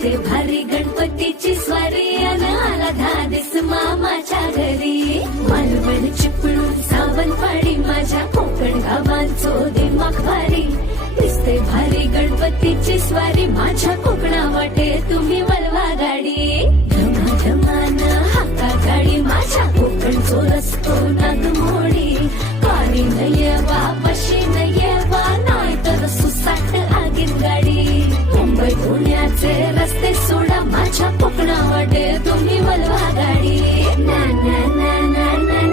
असते भारी गणपतीची स्वारी अन आला दहा दिस मामाच्या घरी. मालवण चिपळून सावंतवाडी माझ्या कोकण गावांचो दिमाग भारी. दिसते भारी गणपतीची स्वारी 참